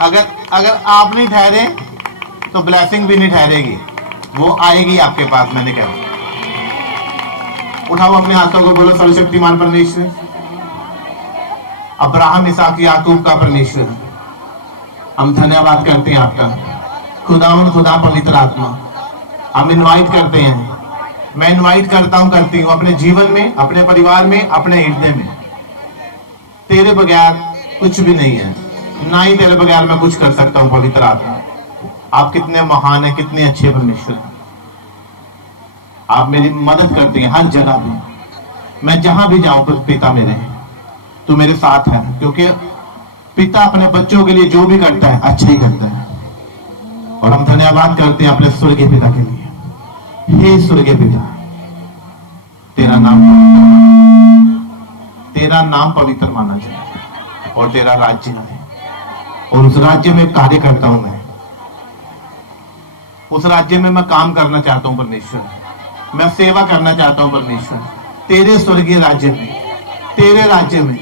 अगर अगर आप नहीं ठहरे तो ब्लेसिंग भी नहीं ठहरेगी, वो आएगी आपके पास। मैंने कहा उठाओ अपने हाथों को, बोलो सर्वशक्तिमान परमेश्वर, अब्राहम इसहाक याकूब का परमेश्वर, हम धन्यवाद करते हैं आपका। खुदावन खुदा पवित्र आत्मा, हम इनवाइट करते हैं, मैं इनवाइट करता हूं, करती हूं अपने जीवन में, अपने परिवार में, अपने हृदय में। तेरे बगैर कुछ भी नहीं है, ना ही तेरे बगैर मैं कुछ कर सकता हूं। पवित्र आत्मा, आप कितने महान हैं, कितने अच्छे परमेश्वर हैं। आप मेरी मदद करते हैं हर जगह पे, मैं जहां भी जाऊं पिता मेरे, तू मेरे साथ है, क्योंकि पिता अपने बच्चों के लिए जो भी करता है अच्छा ही करता है। और हम धन्यवाद करते हैं अपने स्वर्गीय पिता के लिए। हे स्वर्गीय पिता, तेरा नाम पवित्र माना जाए और तेरा राज्य है, और उस राज्य में कार्य करता हूं मैं, उस राज्य में मैं काम करना चाहता हूं परमेश्वर, मैं सेवा करना चाहता हूं परमेश्वर। तेरे स्वर्गीय राज्य में, तेरे राज्य में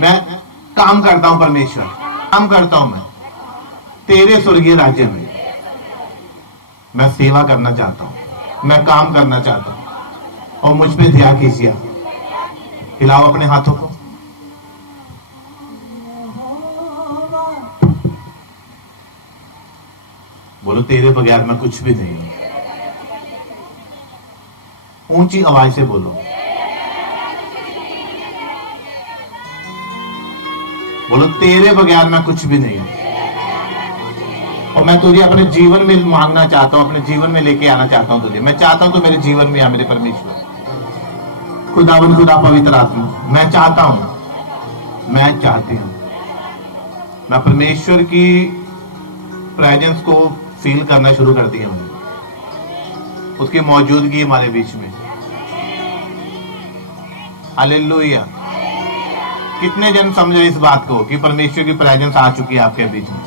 मैं काम करता हूं परमेश्वर, काम करता हूं मैं तेरे स्वर्गीय राज्य में। मैं सेवा करना चाहता हूं, मैं काम करना चाहता हूं, और मुझ पे दया कीजिए। हिलाओ अपने हाथों को, बोलो तेरे बगैर मैं कुछ भी नहीं हूं। ऊंची आवाज से बोलो, बोलो तेरे बगैर मैं कुछ भी नहीं हूं। और मैं तुझे अपने जीवन में मांगना चाहता हूं, अपने जीवन में लेके आना चाहता हूं तुझे। मैं चाहता हूं तो मेरे जीवन में आ मेरे परमेश्वर। खुदावन खुदा पवित्र आत्मा, मैं चाहता हूं, मैं चाहती हूं, मैं परमेश्वर की प्रेजेंस को फील करना शुरू कर दिया हूं, उसकी मौजूदगी हमारे बीच में। हालेलुया। कितने जन समझे इस बात को कि परमेश्वर की प्रेजेंस आ चुकी है आपके बीच में,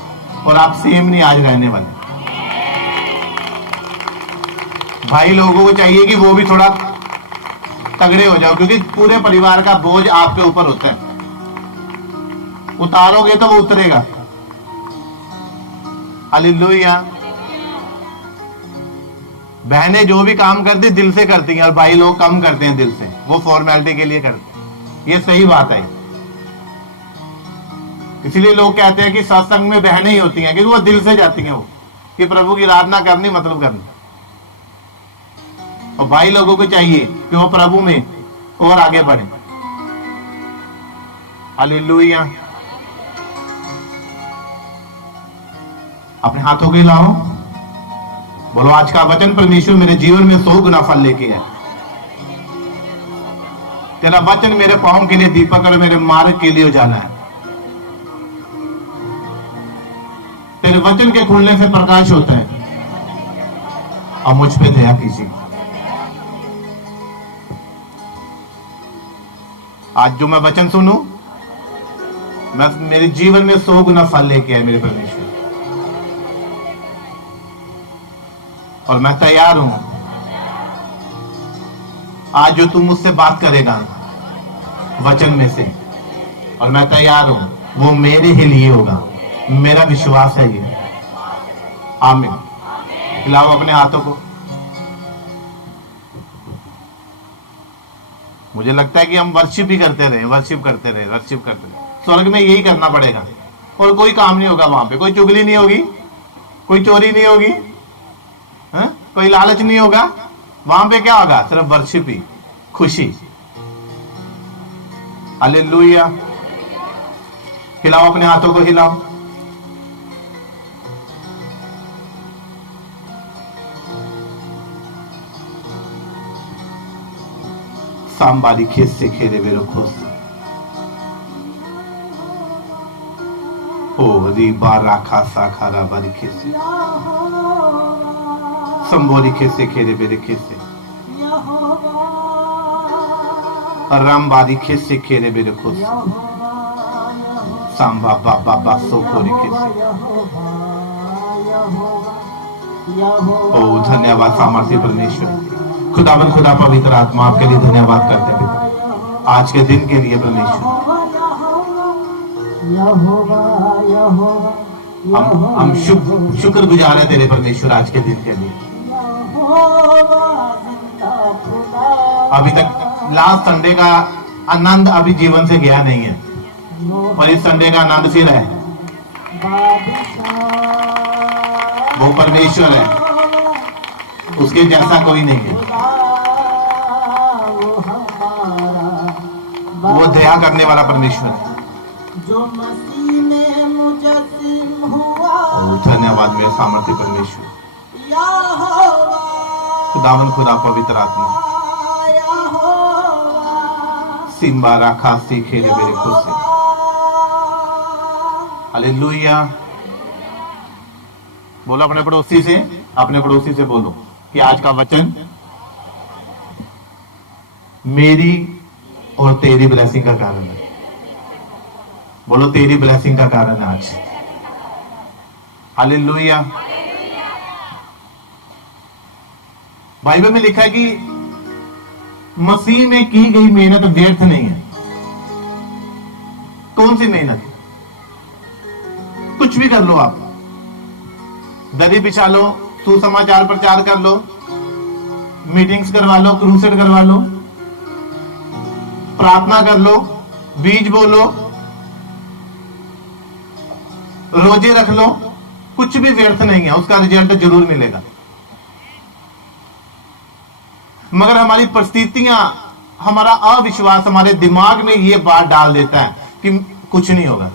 और आप सेम नहीं आज रहने वाले। भाई लोगों को चाहिए कि वो भी थोड़ा तगड़े हो जाओ, क्योंकि पूरे परिवार का बोझ आपके ऊपर होता है। उतारोगे तो वो उतरेगा। हालेलुया। बहनें जो भी काम करती दिल से करती हैं, और भाई लोग कम करते हैं दिल से, वो फॉर्मेलिटी के लिए करते हैं। ये सही बात है। इसलिए लोग कहते हैं कि सत्संग में बहनें ही होती हैं, क्योंकि वो दिल से जाती हैं, वो कि प्रभु की आराधना करनी मतलब करनी। और भाई लोगों को चाहिए कि वो प्रभु में और आगे बढ़े। हालेलुया। अपने हाथों को हिलाओ, बोलो आज का वचन परमेश्वर मेरे जीवन में 100 गुना फल लेके है। तेरा वचन मेरे पांव के लिए दीपक और मेरे मार्ग के लिए उजाला है। तेरे वचन के खुलने से प्रकाश होता है। अब मुझ पे दया कीजिए। आज जो मैं वचन सुनूं, मैं मेरे जीवन में 100 गुना फल लेके आए मेरे परमेश्वर। और मैं तैयार हूं आज जो तू मुझसे बात करेगा वचन में से, और मैं तैयार हूं, वो मेरे ही लिए होगा। मेरा विश्वास है ये। आमीन। हिलाओ अपने हाथों को। मुझे लगता है कि हम वर्शिप ही करते रहे, वर्शिप करते रहे, वर्शिप करते रहे। स्वर्ग में यही करना पड़ेगा, और कोई काम नहीं होगा वहां पे। कोई चुगली नहीं होगी, कोई चोरी नहीं होगी, कोई लालच नहीं होगा। वहां पे क्या होगा? सिर्फ वर्शिप ही, खुशी। हालेलुया। हिलाओ अपने हाथों को, हिलाओ। सांबारी खेत से खेरे बेरो खुश ओ री बारा खासा खारा बारी खेत से संबोरी खेत से खेरे बेरे खेत से राम बारी खेत से खेरे बेरे खुश सांबा बाबा बासो खोरी खेत से। ओ धन्यवाद सामर्थ्य परमेश्वर, खुदावन खुदा पवित्र आत्मा, आपके लिए धन्यवाद करते हैं पिता आज के दिन के लिए। परमेश्वर यहोवा यहोवा हम शुक्र गुजार है तेरे परमेश्वर आज के दिन के लिए। यहोवा जिंदा खुदा, अभी तक लास्ट संडे का आनंद अभी जीवन से गया नहीं है, पर इस संडे का आनंद फिर है। बादशाह वो परमेश्वर है, उसके जैसा कोई नहीं है। खुदा, वो हमारा वो दया करने वाला परमेश्वर है। जो मसीह में मुजस्सिम हुआ, धन्यवाद मेरे सामर्थ्य परमेश्वर, यहोवा खुदावन खुदा पवित्र आत्मा, यहोवा सिम्बा राखा खेले मेरे खुद से। हालेलुया। बोलो अपने पड़ोसी से, अपने पड़ोसी से बोलो कि आज का वचन मेरी और तेरी ब्लेसिंग का कारण है। बोलो तेरी ब्लेसिंग का कारण है आज। हालेलुया। बाइबल में लिखा है कि मसीह में की गई मेहनत व्यर्थ नहीं है। कौन सी मेहनत? कुछ भी कर लो आप, दरी बिछा लो, सुसमाचार प्रचार कर लो, मीटिंग्स करवा लो, क्रूसेड करवा लो, प्रार्थना कर लो, बीज बोलो, रोजे रख लो, कुछ भी व्यर्थ नहीं है, उसका रिजल्ट जरूर मिलेगा। मगर हमारी परिस्थितियां, हमारा अविश्वास हमारे दिमाग में ये बात डाल देता है कि कुछ नहीं होगा।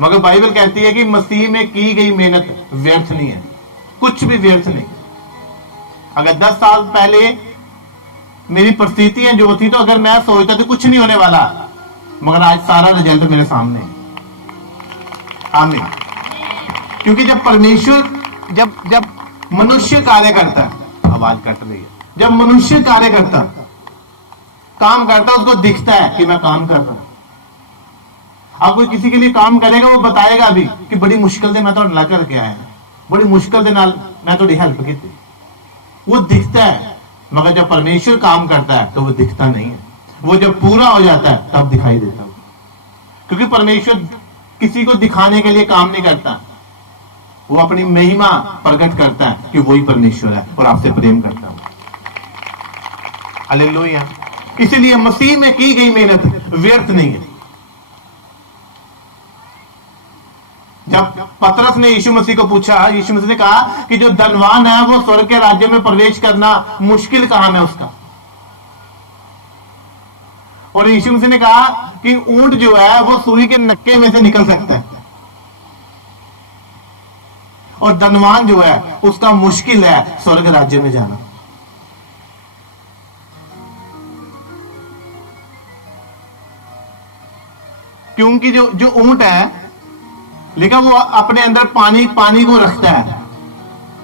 मगर बाइबल कहती है कि मसीह में की गई मेहनत व्यर्थ नहीं है, कुछ भी व्यर्थ नहीं। अगर 10 साल पहले मेरी परिस्थितियां जो थी, तो अगर मैं सोचता तो कुछ नहीं होने वाला, मगर आज सारा रिजल्ट मेरे सामने है। आमीन। क्योंकि जब परमेश्वर, जब मनुष्य कार्य करता है, आवाज कट रही है, जब मनुष्य कार्य करता, काम करता, उसको दिखता है कि मैं काम कर रहा हूं। अब कोई किसी के लिए काम करेगा, वो बताएगा भी कि बड़ी मुश्किल से मैं तो ला करके आया, बड़ी मुश्किल से नाल मैं थोड़ी हेल्प की थी। वो दिखता है, मगर जब परमेश्वर काम करता है तो वो दिखता नहीं है। वो जब पूरा हो जाता है तब दिखाई देता है। क्योंकि परमेश्वर किसी को दिखाने के लिए काम नहीं करता, वो अपनी महिमा प्रकट करता है कि वही परमेश्वर है और आपसे प्रेम करता है। हालेलुया। इसीलिए मसीह में की गई मेहनत व्यर्थ नहीं है। जब पतरस ने यीशु मसीह को पूछा, यीशु मसीह ने कहा कि जो धनवान है वो स्वर्ग के राज्य में प्रवेश करना मुश्किल काम है उसका। और यीशु मसीह ने कहा कि ऊंट जो है वो सुई के नक्के में से निकल सकता है, और धनवान जो है उसका मुश्किल है स्वर्ग राज्य में जाना। क्योंकि जो ऊंट है, लेकिन वो अपने अंदर पानी को रखता है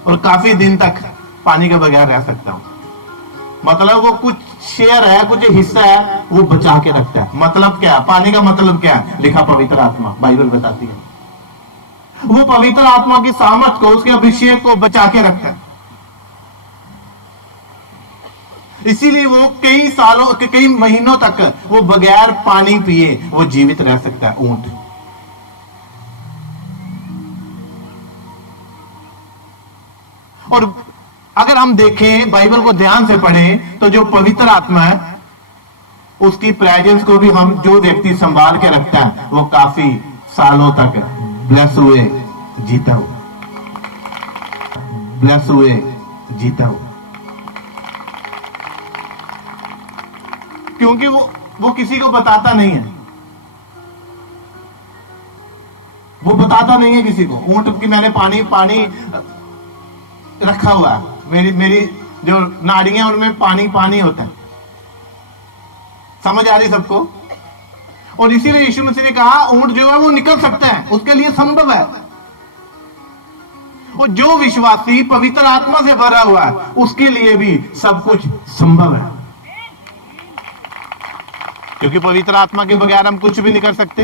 और काफी दिन तक पानी के बगैर रह सकता हूं। मतलब वो कुछ शेयर है, कुछ हिस्सा है, वो बचा के रखता है। मतलब क्या? पानी का मतलब क्या है? लिखा पवित्र आत्मा, बाइबल बताती है। वो पवित्र आत्मा की सामर्थ को, उसके अभिषेक को बचा के रखता है। इसीलिए वो कई सालों, कई महीनों तक वो बगैर पानी पिए वो जीवित रह सकता है, ऊंट। और अगर हम देखें, बाइबल को ध्यान से पढ़ें, तो जो पवित्र आत्मा है उसकी प्रेजेंस को भी हम, जो व्यक्ति संभाल के रखता है, वो काफी सालों तक ब्लेस हुए जीता हो, ब्लेस हुए जीता हो। क्योंकि वो किसी को बताता नहीं है, वो बताता नहीं है किसी को। ऊंट की मैंने पानी रखा हुआ है, मेरी जो नाड़ियां उनमें पानी होता है। समझ आ रही सबको? और इसीलिए यीशु मसीह ने कहा ऊंट जो है वो निकल सकता है, उसके लिए संभव है। और जो विश्वासी पवित्र आत्मा से भरा हुआ है उसके लिए भी सब कुछ संभव है, क्योंकि पवित्र आत्मा के बगैर हम कुछ भी नहीं कर सकते।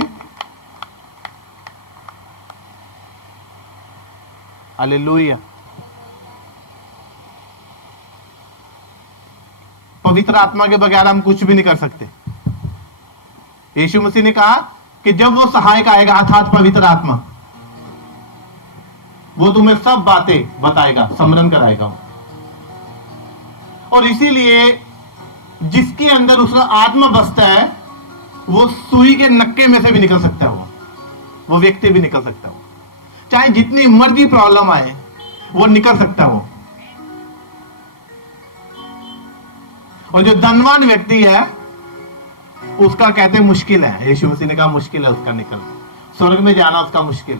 हालेलुया। पवित्र आत्मा के बगैर हम कुछ भी नहीं कर सकते। यीशु मसीह ने कहा कि जब वो सहायक आएगा अर्थात पवित्र आत्मा, वो तुम्हें सब बातें बताएगा, स्मरण कराएगा। और इसीलिए जिसके अंदर उसका आत्मा बसता है वो सुई के नक्के में से भी निकल सकता है, वो व्यक्ति भी निकल सकता है, चाहे जितनी मर्जी प्रॉब्लम आए वो निकल सकता है वो। और जो धनवान व्यक्ति है उसका कहते हैं मुश्किल है, यीशु मसीह ने कहा मुश्किल है उसका निकल, स्वर्ग में जाना उसका मुश्किल।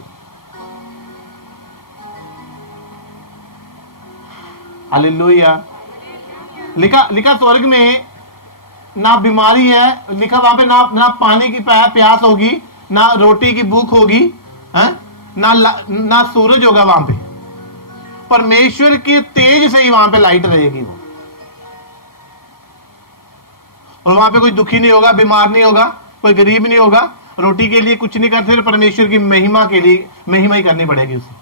हालेलुया। लिखा स्वर्ग में ना बीमारी है, लिखा वहां पे ना पानी की प्यास होगी, ना रोटी की भूख होगी, ना सूरज होगा वहां पे। परमेश्वर के तेज से ही वहां पे लाइट रहेगी वो। और वहां पे कोई दुखी नहीं होगा, बीमार नहीं होगा, कोई गरीब नहीं होगा, रोटी के लिए कुछ नहीं करते, परमेश्वर की महिमा के लिए महिमा ही करनी पड़ेगी उसे।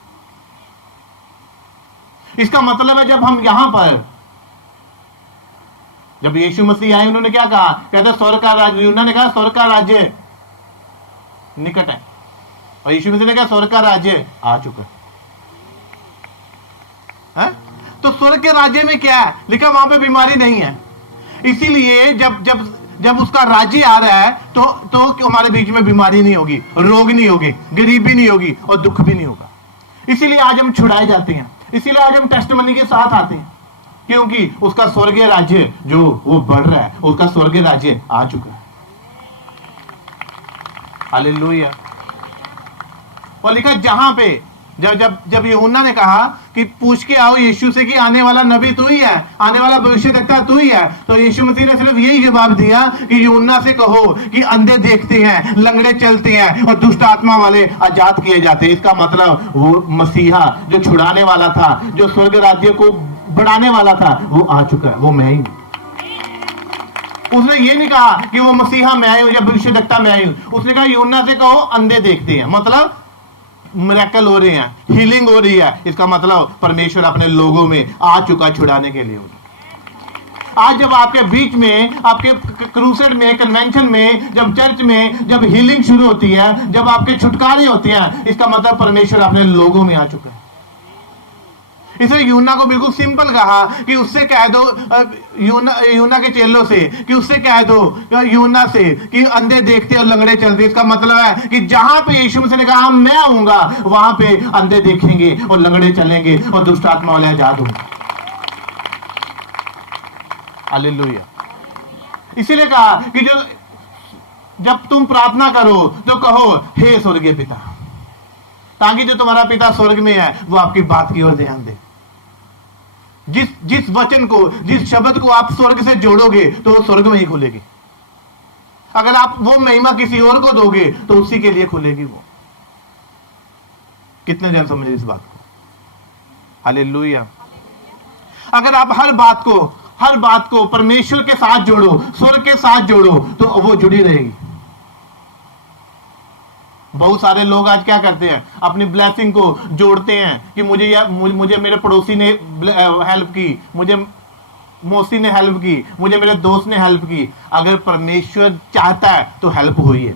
इसका मतलब है जब हम यहां पर, जब यीशु मसीह आए उन्होंने क्या कहा, कहते स्वर्ग का राज्य, उन्होंने कहा स्वर्ग का राज्य निकट है, और यीशु मसीह ने कहा स्वर्ग का राज्य आ चुका है। तो स्वर्ग के राज्य में क्या है, लिखा वहां पे बीमारी नहीं है। इसीलिए जब जब जब उसका राज्य आ रहा है तो हमारे बीच में बीमारी नहीं होगी, रोग नहीं होगी, गरीबी नहीं होगी और दुख भी नहीं होगा। इसीलिए आज हम छुड़ाए जाते हैं, इसीलिए आज हम टेस्टमनी के साथ आते हैं, क्योंकि उसका स्वर्गीय राज्य जो वो बढ़ रहा है, उसका स्वर्गीय राज्य आ चुका है। हालेलुया। और लिखा जहां पे जब यूहन्ना ने कहा कि पूछ के आओ यीशु से कि आने वाला नबी तू ही है, आने वाला भविष्यद्वक्ता तू ही है, तो यीशु मसीह ने सिर्फ यही जवाब दिया कि यूहन्ना से कहो कि अंधे देखते हैं, लंगड़े चलते हैं और दुष्ट आत्मा वाले आजाद किए जाते हैं। इसका मतलब वो मसीहा जो छुड़ाने वाला था, जो स्वर्ग राज्य को बढ़ाने वाला था, वो आ चुका है, वो मैं ही हूं। उसने ये नहीं कहा कि वो मसीहा मैं हूं या भविष्यद्वक्ता मैं हूं, उसने कहा यूहन्ना से कहो अंधे देखते हैं, मतलब मिरेकल हो रहे हैं, हीलिंग हो रही है। इसका मतलब परमेश्वर अपने लोगों में आ चुका छुड़ाने के लिए। आज जब आपके बीच में, आपके क्रूसेड में, कन्वेंशन में, जब चर्च में जब हीलिंग शुरू होती है, जब आपके छुटकारे होते हैं, इसका मतलब परमेश्वर अपने लोगों में आ चुका है। इसलिए यूहन्ना को बिल्कुल सिंपल कहा कि उससे कह दो, यूहन्ना के चेलों से कि उससे कह दो, यूहन्ना से कि अंधे देखते और लंगड़े चलते। इसका मतलब है कि जहां पे यीशु मसीह ने कहा मैं आऊंगा, वहां पे अंधे देखेंगे और लंगड़े चलेंगे और दुष्ट आत्मा वाले आजाद होंगे। हालेलुया। इसीलिए कहा कि जब तुम प्रार्थना करो तो कहो हे स्वर्गीय पिता, ताकि जो तुम्हारा पिता स्वर्ग में है वो आपकी बात की ओर ध्यान दे। जिस वचन को, जिस शब्द को आप स्वर्ग से जोड़ोगे तो वो स्वर्ग में ही खुलेगी। अगर आप वो महिमा किसी और को दोगे तो उसी के लिए खुलेगी वो। कितने जन समझे इस बात को? हालेलुया। अगर आप हर बात को परमेश्वर के साथ जोड़ो, स्वर्ग के साथ जोड़ो, तो वो जुड़ी रहेगी। बहुत सारे लोग आज क्या करते हैं, अपनी ब्लेसिंग को जोड़ते हैं कि मुझे मेरे पड़ोसी ने हेल्प की, मुझे मौसी ने हेल्प की, मुझे मेरे दोस्त ने हेल्प की। अगर परमेश्वर चाहता है तो हेल्प हुई है।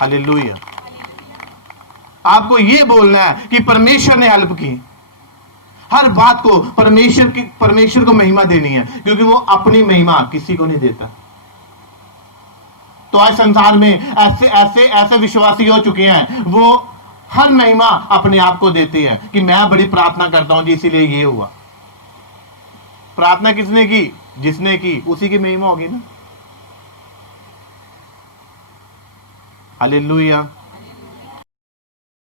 हालेलुया। आपको यह बोलना है कि परमेश्वर ने हेल्प की। हर बात को परमेश्वर को महिमा देनी है, क्योंकि वो अपनी महिमा किसी को नहीं देता। तो आज संसार में ऐसे विश्वासी हो चुके हैं, वो हर महिमा अपने आप को देते हैं कि मैं बड़ी प्रार्थना करता हूं जी, इसीलिए ये हुआ। प्रार्थना किसने की? जिसने की, उसी की महिमा होगी ना। हालेलुया।